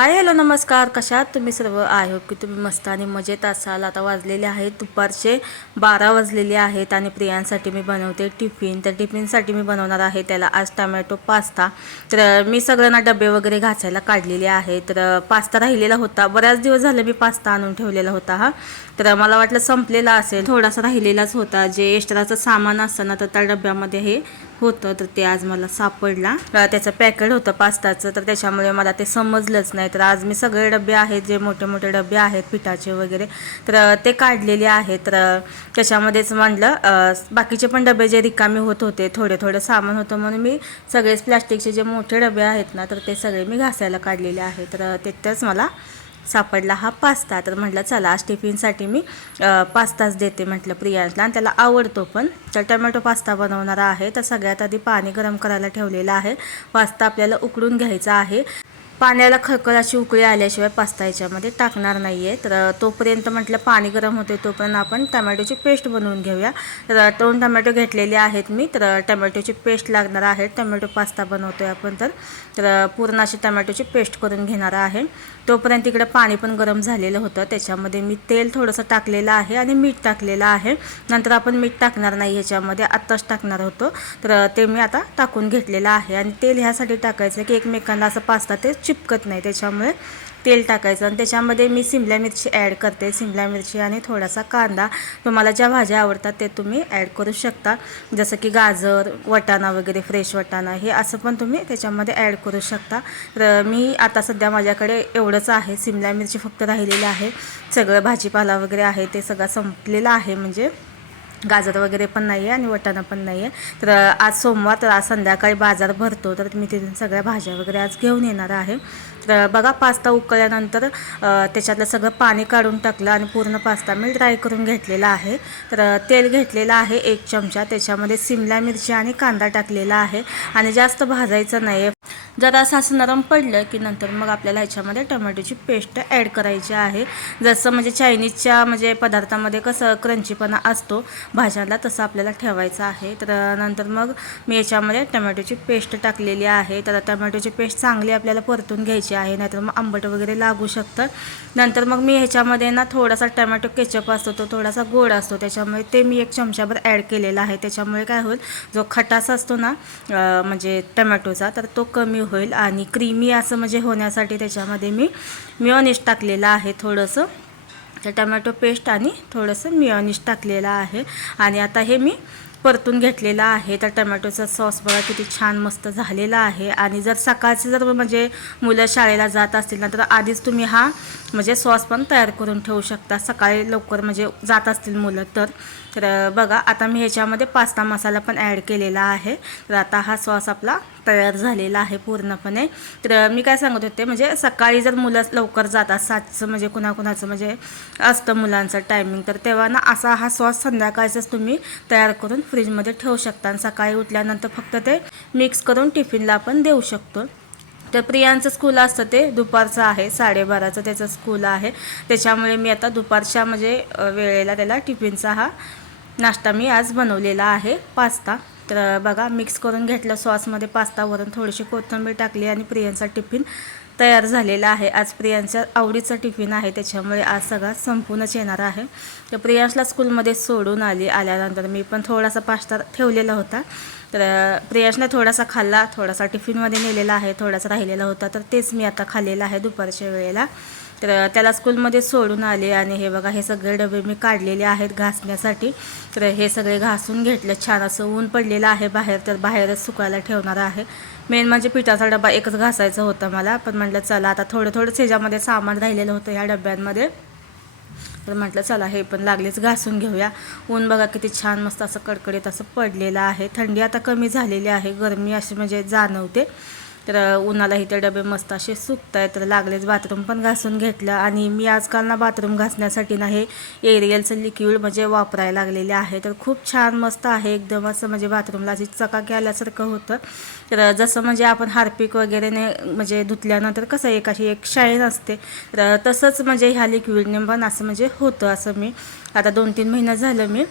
Hi hello नमस्कार. कशात तुम्ही सर्व? आहो की तुम्ही मस्त आणि मजेत असाल. आता वाजलेले आहेत दुपारचे बारा वाजलेले आहेत आणि प्रियांसाठी मी बनवते टिफिन. तर टिफिनसाठी मी बनवणार आहे त्याला आज टमॅटो पास्ता. तर मी सगळ्यांना डबे वगैरे घासायला काढलेले आहे तर पास्ता राहिलेला होता. बऱ्याच दिवस झाले मी पास्ता आणून ठेवलेला होता हा. तर मला वाटलं संपलेला असेल. थोडासा राहिलेलाच होता. जे एक्स्ट्राचं सामान असतं ना तर त्या डब्यामध्ये हे होतं तर ते आज मला सापडला. त्याचं पॅकेट होतं पास्ताचं तर त्याच्यामुळे मला ते समजलंच नाही. तर आज मी सगळे डबे आहेत जे मोठे मोठे डबे आहेत पिठाचे वगैरे तर ते काढलेले आहेत. तर त्याच्यामध्येच म्हणलं बाकीचे पण डबे जे रिकामे होत होते थोडे थोडं सामान होतं म्हणून मी सगळेच प्लॅस्टिकचे जे मोठे डबे आहेत ना तर ते सगळे मी घासायला काढलेले आहेत. तर अं, मला सापडला हा पास्ता. तर म्हटलं चला आज टिफिनसाठी मी पास्ताच देते म्हटलं प्रियांशला. आणि त्याला आवडतो पण. तर टमॅटो पास्ता बनवणारा आहे. तर सगळ्यात आधी पाणी गरम करायला ठेवलेलं आहे. पास्ता आपल्याला उकडून घ्यायचा आहे. पाण्याला खळखळ अशी उकळी आल्याशिवाय पास्ता याच्यामध्ये टाकणार नाही आहे तर तोपर्यंत म्हटलं पाणी गरम होते तोपर्यंत आपण टमॅटोची पेस्ट बनवून घेऊया. तर दोन टमॅटो घेतलेले आहेत मी. तर टमॅटोची पेस्ट लागणार आहे. टमॅटो पास्ता बनवतो आहे आपण तर. तर पूर्ण अशी टमॅटोची पेस्ट करून घेणार आहे. तोपर्यंत इकडं पाणी पण गरम झालेलं होतं. त्याच्यामध्ये मी तेल थोडंसं टाकलेलं आहे आणि मीठ टाकलेलं आहे. नंतर आपण मीठ टाकणार नाही ह्याच्यामध्ये आत्ताच टाकणार होतो. तर ते मी आता टाकून घेतलेलं आहे. आणि तेल ह्यासाठी टाकायचं की एकमेकांना असं पास्ता ते चिपकत नाही. त्याच्यामुळे तेल टाकायचं आणि त्याच्यामध्ये मी सिमला मिरची ॲड करते. सिमला मिरची आणि थोडासा कांदा. तुम्हाला ज्या भाज्या आवडतात ते तुम्ही ॲड करू शकता. जसं की गाजर वटाणा वगैरे फ्रेश वटाणा हे असं पण तुम्ही त्याच्यामध्ये ॲड करू शकता. तर मी आता सध्या माझ्याकडे एवढंच आहे. सिमला मिरची फक्त राहिलेली आहे. सगळं भाजीपाला वगैरे आहे ते सगळं संपलेलं आहे म्हणजे गाजर वगैरे पण नाही आहे आणि वटाणा पण नाही आहे तर आज सोमवार तर आज संध्याकाळी बाजार भरतो. तर मी तिथून सगळ्या भाज्या वगैरे आज घेऊन येणार आहे. तर बघा पास्ता उकळल्यानंतर त्याच्यातलं सगळं पाणी काढून टाकलं आणि पूर्ण पास्ता मी ड्राय करून घेतलेला आहे. तर तेल घेतलेलं आहे एक चमचा. त्याच्यामध्ये सिमला मिरची आणि कांदा टाकलेला आहे. आणि जास्त भाजायचं नाही आहे जरा असं असं नरम पडलं की नंतर मग आपल्याला ह्याच्यामध्ये टोमॅटोची पेस्ट ॲड करायची आहे. जसं म्हणजे चायनीजच्या म्हणजे पदार्थामध्ये कसं क्रंचीपणा असतो भाज्याला तसं आपल्याला ठेवायचं आहे. तर नंतर मग मी याच्यामध्ये टोमॅटोची पेस्ट टाकलेली आहे. तर टोमॅटोची पेस्ट चांगली आपल्याला परतून घ्यायची आहे नाहीतर मग आंबट वगैरे लागू शकतं. नंतर मग मी ह्याच्यामध्ये ना थोडासा टोमॅटो केचप असतो तो थोडासा गोड असतो. त्याच्यामुळे ते मी एक चमच्याभर ॲड केलेला आहे. त्याच्यामुळे काय होईल जो खटास असतो ना म्हणजे टमॅटोचा तर तो कमी होईल आणि क्रीमी असं म्हणजे होण्यासाठी त्याच्यामध्ये मी मिओनिश टाकलेलं आहे थोडंसं. तर टमॅटो पेस्ट आणि थोडंसं मिओनिश टाकलेलं आहे. आणि आता हे मी परतून घेतलेला आहे. तर टमॅटोचा सॉस बघा किती छान मस्त झालेला आहे. आणि जर सकाळचे जर म्हणजे मुलं शाळेला जात असतील ना तर आधीच तुम्ही हा म्हणजे सॉस पण तयार करून ठेवू शकता. सकाळी लवकर म्हणजे जात असतील मुलं तर. तर बघा आता मी ह्याच्यामध्ये पास्ता मसाला पण ॲड केलेला आहे. तर आता हा सॉस आपला तयार झालेला आहे पूर्णपणे. तर मी काय सांगत होते म्हणजे सकाळी जर मुलं लवकर जातात सातचं म्हणजे कुणाकुणाचं म्हणजे असतं मुलांचं टायमिंग तर तेव्हा ना असा हा सॉस संध्याकाळचाच तुम्ही तयार करून फ्रीजमध्ये ठेवू शकता आणि सकाळी उठल्यानंतर फक्त ते मिक्स करून टिफिनला आपण देऊ शकतो. तर प्रियांचं स्कूल असतं ते दुपारचं आहे साडेबाराचं त्याचं स्कूल आहे. त्याच्यामुळे मी आता दुपारच्या म्हणजे वेळेला त्याला टिफिनचा हा नाश्ता मी आज बनवलेला आहे पास्ता. तर बघा मिक्स करून घेतलं सॉसमध्ये पास्तावरून थोडीशी कोथिंबीर टाकली आणि प्रियांचा टिफिन तयार झालेला आहे. आज प्रियांच्या आवडीचा टिफिन आहे. त्याच्यामुळे आज सगळा संपूनच येणार आहे. तर प्रियांशला स्कूलमध्ये सोडून आली. आल्यानंतर मी पण थोडासा पास्ता ठेवलेला होता. तर प्रियांशने थोडासा खाल्ला. थोडासा टिफिनमध्ये नेलेला आहे. थोडासा राहिलेला होता. तर तेच मी आता खाल्लेलं आहे दुपारच्या वेळेला. तर त्याला स्कूलमध्ये सोडून आले आणि हे बघा हे सगळे डबे मी काढलेले आहेत घासण्यासाठी. तर हे सगळे घासून घेतलं. छान असं ऊन पडलेलं आहे बाहेर तर बाहेरच सुकायला ठेवणार आहे. मेन म्हणजे पिठाचा डबा एकच घासायचा होता मला पण म्हटलं चला आता थोडं थोडंच ह्याच्यामध्ये सामान राहिलेलं होतं ह्या डब्यांमध्ये. तर म्हटलं चला हे पण लागलेच घासून घेऊया. ऊन बघा किती छान मस्त असं कडकडीत असं पडलेलं आहे. थंडी आता कमी झालेली आहे गरमी अशी म्हणजे जाणवते. तर उन्हालाही ते डबे मस्त असे सुकत आहेत तर लागलेच बाथरूम पण घासून घेतलं. आणि मी आजकाल ना बाथरूम घासण्यासाठी ना हे एरियलचं लिक्विड म्हणजे वापरायला लागलेले आहे. तर खूप छान मस्त आहे. एकदम असं म्हणजे बाथरूमला अशी चकाकी आल्यासारखं होतं. तर जसं म्हणजे आपण हार्पिक वगैरेने म्हणजे धुतल्यानंतर कसं एक अशी एक शाईन असते. तर तसंच म्हणजे ह्या लिक्विडने पण असं म्हणजे होतं असं मी. आता दोन तीन महिने झालं मी.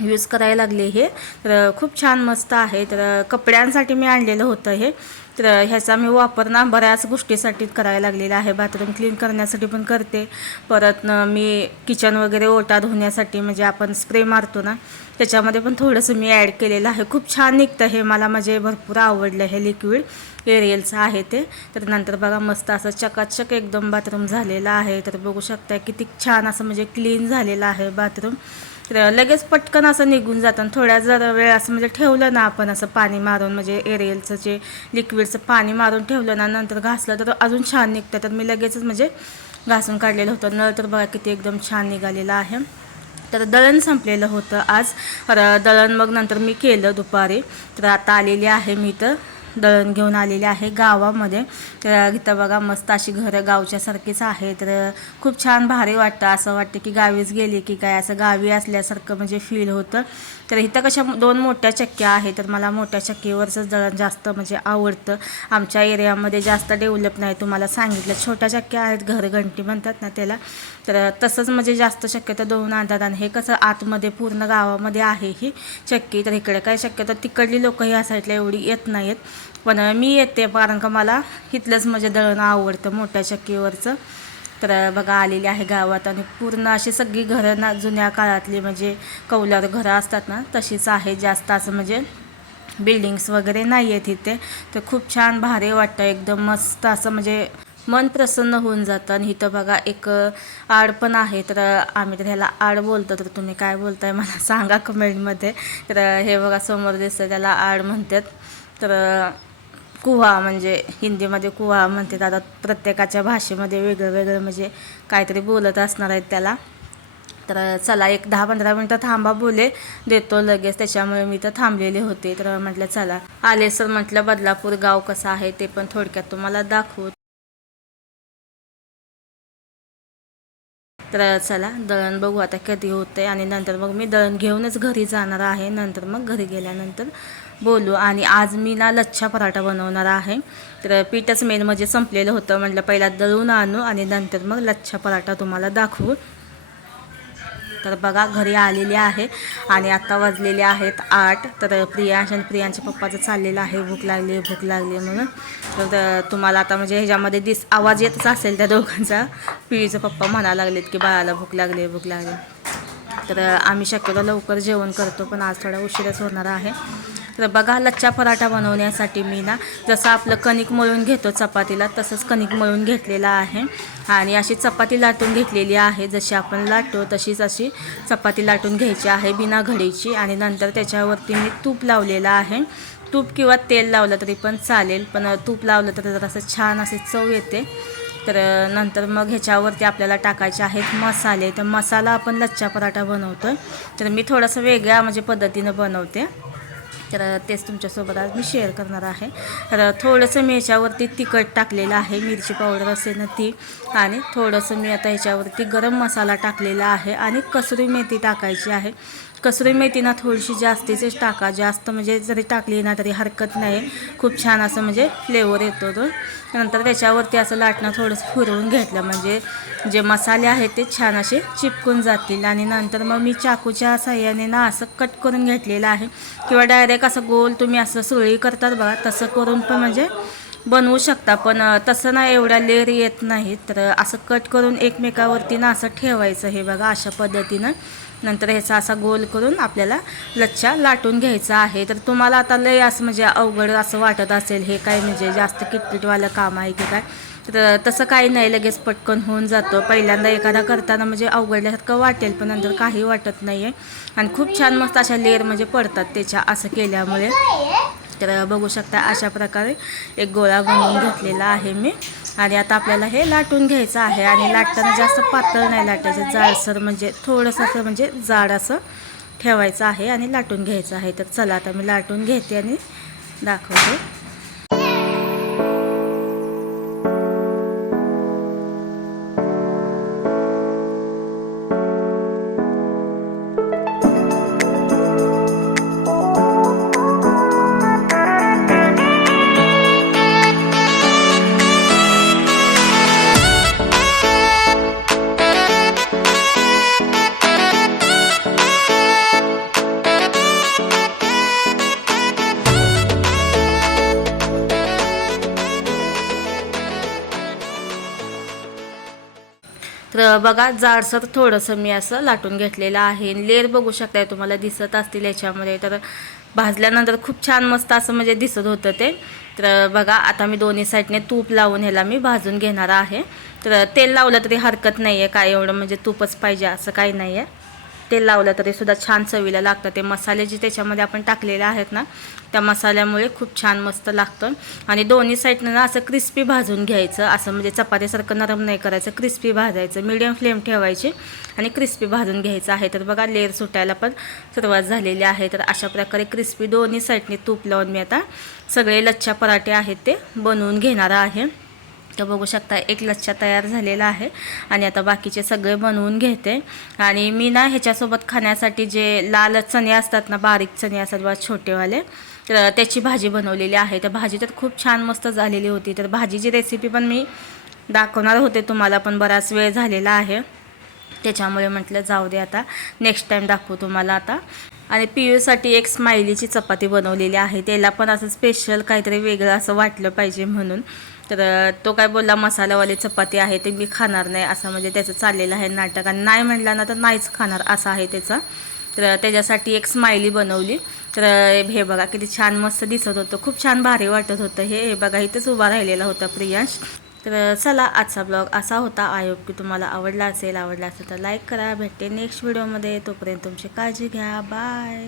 यूज करायला लागले हे. तर खूप छान मस्त आहे. तर कपड्यांसाठी मी आणलेलं होतं हे. तर ह्याचा मी वापर ना बऱ्याच गोष्टीसाठी करायला लागलेला आहे. बाथरूम क्लीन करण्यासाठी पण करते. परत मी किचन वगैरे ओटा धुण्यासाठी म्हणजे आपण स्प्रे मारतो ना त्याच्यामध्ये पण थोडंसं मी ॲड केलेलं आहे. खूप छान निघतं हे. मला म्हणजे भरपूर आवडलं हे लिक्विड एरियलचं आहे ते. तर नंतर बघा मस्त असं चकाचक एकदम बाथरूम झालेलं आहे. तर बघू शकता किती छान असं म्हणजे क्लीन झालेलं आहे बाथरूम. तर लगेच पटकन असं निघून जातं आणि थोड्या जर वेळ असं म्हणजे ठेवलं ना आपण असं पाणी मारून म्हणजे एरियलचं जे लिक्विडचं पाणी मारून ठेवलं ना नंतर घासलं तर अजून छान निघतं. तर मी लगेचच म्हणजे घासून काढलेलं होतं. नळ तर बघा किती एकदम छान निघालेलं आहे. तर दळण संपलेलं होतं आज. दळण मग नंतर मी केलं दुपारी. तर आता आलेली आहे मी तर. दळण घेऊन आलेले आहे गावामध्ये. तर इथं बघा मस्त अशी घरं गावच्यासारखीच आहे. तर खूप छान भारी वाटतं. असं वाटतं की गावीच गेली की काय असं गावी असल्यासारखं म्हणजे फील होतं. तर इथं कशा दोन मोठ्या चक्क्या आहेत. तर मला मोठ्या चक्कीवरचंच दळण जास्त म्हणजे आवडतं. आमच्या एरियामध्ये जास्त डेव्हलप नाही तुम्हाला सांगितलं. छोट्या चक्क्या आहेत घरघंटी म्हणतात ना त्याला. तर तसंच म्हणजे जास्त शक्यतो दोन आणतात आणि हे कसं आतमध्ये पूर्ण गावामध्ये आहे ही चक्की. तर इकडे काय शक्यतो तिकडली लोकंही ह्या साईडला एवढी येत नाहीत. पण मी येते कारण का मला इथलंच म्हणजे दळणं आवडतं मोठ्या चक्कीवरचं. तर बघा आलेली आहे गावात आणि पूर्ण अशी सगळी घरं ना जुन्या काळातली म्हणजे कौलार घरं असतात ना तशीच आहे. जास्त असं म्हणजे बिल्डिंग्स वगैरे नाही आहेत इथे. तर खूप छान भारी वाटतं एकदम मस्त असं म्हणजे मन प्रसन्न होऊन जातं. आणि इथं बघा एक आड पण आहे. तर आम्ही तर ह्याला आड बोलतो. तर तुम्ही काय बोलताय मला सांगा कमेंटमध्ये तर हे बघा समोर दिसतं त्याला आड म्हणतात. तर कुहा म्हणजे हिंदीमध्ये कुहा म्हणते आता प्रत्येकाच्या भाषेमध्ये वेगळं वेगळं म्हणजे काहीतरी बोलत असणार आहेत त्याला. तर चला एक दहा पंधरा मिनटं थांबा बोले. देतो लगेच. त्याच्यामुळे मी तर थांबलेले होते. तर म्हटलं चला. आले सर म्हटलं बदलापूर गाव कसं आहे ते पण थोडक्यात तुम्हाला दाखवू. तर चला. दळण बघू आता कधी होतं आहे आणि नंतर मग मी दळण घेऊनच घरी जाणार आहे. नंतर मग घरी गेल्यानंतर बोलू. आणि आज मी ना लच्छा पराठा बनवणार आहे. तर पीठच मेन म्हणजे संपलेलं होतं. म्हटलं पहिला दळून आणू आणि नंतर मग लच्छा पराठा तुम्हाला दाखवू. तर बघा घरी आलेले आहे आणि आत्ता वाजलेले आहेत आठ. तर प्रियांश आणि प्रियांच्या पप्पाचं चाललेलं आहे. भूक लागली भूक लागली म्हणून. तर तुम्हाला आता म्हणजे ह्याच्यामध्ये दिस आवाज येतच असेल त्या दोघांचा. पिढीचं पप्पा म्हणायला लागलेत की बाळाला भूक लागली भूक लागली. तर आम्ही शक्यतो लवकर जेवण करतो पण आज थोडा उशीरच होणार आहे. तर बघा लच्छा पराठा बनवण्यासाठी मी ना जसं आपलं कणिक मळून घेतो चपातीला तसंच कणिक मळून घेतलेलं आहे. आणि अशी चपाती लाटून घेतलेली आहे. जशी आपण लाटतो तशीच अशी चपाती लाटून घ्यायची आहे बिना घडीची. आणि नंतर त्याच्यावरती मी तूप लावलेलं आहे. तूप किंवा तेल लावलं तरी पण चालेल पण तूप लावलं तर जरासं छान असे चव येते. तर नंतर मग ह्याच्यावरती आपल्याला टाकायचे आहेत मसाले. तर मसाला आपण लच्छा पराठा बनवतो तर मी थोडंसं वेगळ्या म्हणजे पद्धतीनं बनवते. तर तेच तुमच्यासोबत आज मी शेअर करणार आहे. तर थोडंसं मी ह्याच्यावरती तिखट टाकलेलं आहे मिरची पावडर असेल ना ती. आणि थोडंसं मी आता ह्याच्यावरती गरम मसाला टाकलेला आहे. आणि कसुरी मेथी टाकायची आहे. कसुरी मेथी ना थोडीशी जास्तीचीच टाका जास्त म्हणजे जरी टाकली ना तरी हरकत नाही. खूप छान असं म्हणजे फ्लेवर येतो तो. नंतर त्याच्यावरती असं लाटणं थोडंसं फिरवून घेतलं म्हणजे जे मसाले आहेत ते छान असे चिपकून जातील. आणि नंतर मग मी चाकूच्या साह्याने ना असं कट करून घेतलेलं आहे. किंवा डायरेक्ट असं गोल तुम्ही असं सुरळी करतात बघा तसं करून पण म्हणजे बनवू शकता पण तसं ना एवढ्या लेअर येत नाही तर असं कट करून एकमेकावरती ना असं ठेवायचं हे बघा अशा पद्धतीनं. नंतर ह्याचा असा गोल करून आपल्याला लच्छा लाटून घ्यायचा आहे. तर तुम्हाला आता लय असं म्हणजे अवघड असं वाटत असेल हे काय म्हणजे जास्त किटकिटवालं काम आहे की काय? तर तसं काही नाही लगेच पटकन होऊन जातं. पहिल्यांदा एखादा करताना म्हणजे अवघडल्यासारखं वाटेल पण नंतर काही वाटत नाही आहे आणि खूप छान मस्त अशा लेअर म्हणजे पडतात त्याच्या असं केल्यामुळे. तर बघू शकता अशा प्रकारे एक गोळा बनवून घेतलेला आहे मी. आणि आता आपल्याला हे लाटून घ्यायचं आहे आणि लाटताना जास्त पातळ नाही लाटायचं जाडसर म्हणजे थोडंसं असं म्हणजे जाड असं ठेवायचं आहे आणि लाटून घ्यायचं आहे. तर चला आता मी लाटून घेते आणि दाखवते. बघा जाडसर थोडंसं मी असं लाटून घेतलेलं आहे. लेर बघू शकताय तुम्हाला दिसत असतील याच्यामध्ये. तर भाजल्यानंतर खूप छान मस्त असं म्हणजे दिसत होतं ते. तर बघा आता मी दोन्ही साईडने तूप लावून ह्याला मी भाजून घेणार आहे. तर तेल लावलं तरी हरकत नाही आहे काय एवढं म्हणजे तूपच पाहिजे असं काही नाही आहे तेल लावलं तरी सुद्धा छान चवीला लागतं. ते मसाले जे त्याच्यामध्ये आपण टाकलेले आहेत ना त्या मसाल्यामुळे खूप छान मस्त लागतं. आणि दोन्ही साईडनं ना असं क्रिस्पी भाजून घ्यायचं. असं म्हणजे चपातीसारखं नरम नाही करायचं. क्रिस्पी भाजायचं. मिडियम फ्लेम ठेवायची आणि क्रिस्पी भाजून घ्यायचं आहे. तर बघा लेअर सुटायला पण सुरुवात झालेली आहे. तर अशा प्रकारे क्रिस्पी दोन्ही साईडने तूप लावून मी आता सगळे लच्छा पराठे आहेत ते बनवून घेणार आहे. तर बघू शकता एक लच्छा तयार झालेला आहे. आणि आता बाकीचे सगळे बनवून घेते. आणि मी ना ह्याच्यासोबत खाण्यासाठी जे लाल चणे असतात ना बारीक चणे असतात बा छोटेवाले तर त्याची भाजी बनवलेली आहे. तर भाजी तर खूप छान मस्त झालेली होती. तर भाजीची रेसिपी पण मी दाखवणार होते तुम्हाला पण बराच वेळ झालेला आहे. त्याच्यामुळे म्हटलं जाऊ दे आता. नेक्स्ट टाईम दाखवू तुम्हाला आता. आणि पी एक स्माइलीची चपाती बनवलेली आहे. त्याला पण असं स्पेशल काहीतरी वेगळं असं वाटलं पाहिजे म्हणून. तर तो काय बोलला मसालावाले चपाती आहे ते मी खाणार नाही असं म्हणजे त्याचं चाललेलं आहे नाटक. आणि नाही म्हटला ना तर नाहीच खाणार असं आहे त्याचं. तर त्याच्यासाठी एक स्माइली बनवली. तर हे बघा किती छान मस्त दिसत होतं. खूप छान भारी वाटत होतं हे. हे बघा इथंच उभा राहिलेला होता प्रियांश. तर चला आजचा ब्लॉग असा होता. आय होप की तुम्हाला आवडला असेल आवडला असेल तर लाईक करा. भेटते नेक्स्ट व्हिडिओमध्ये तोपर्यंत तुमची काळजी घ्या. बाय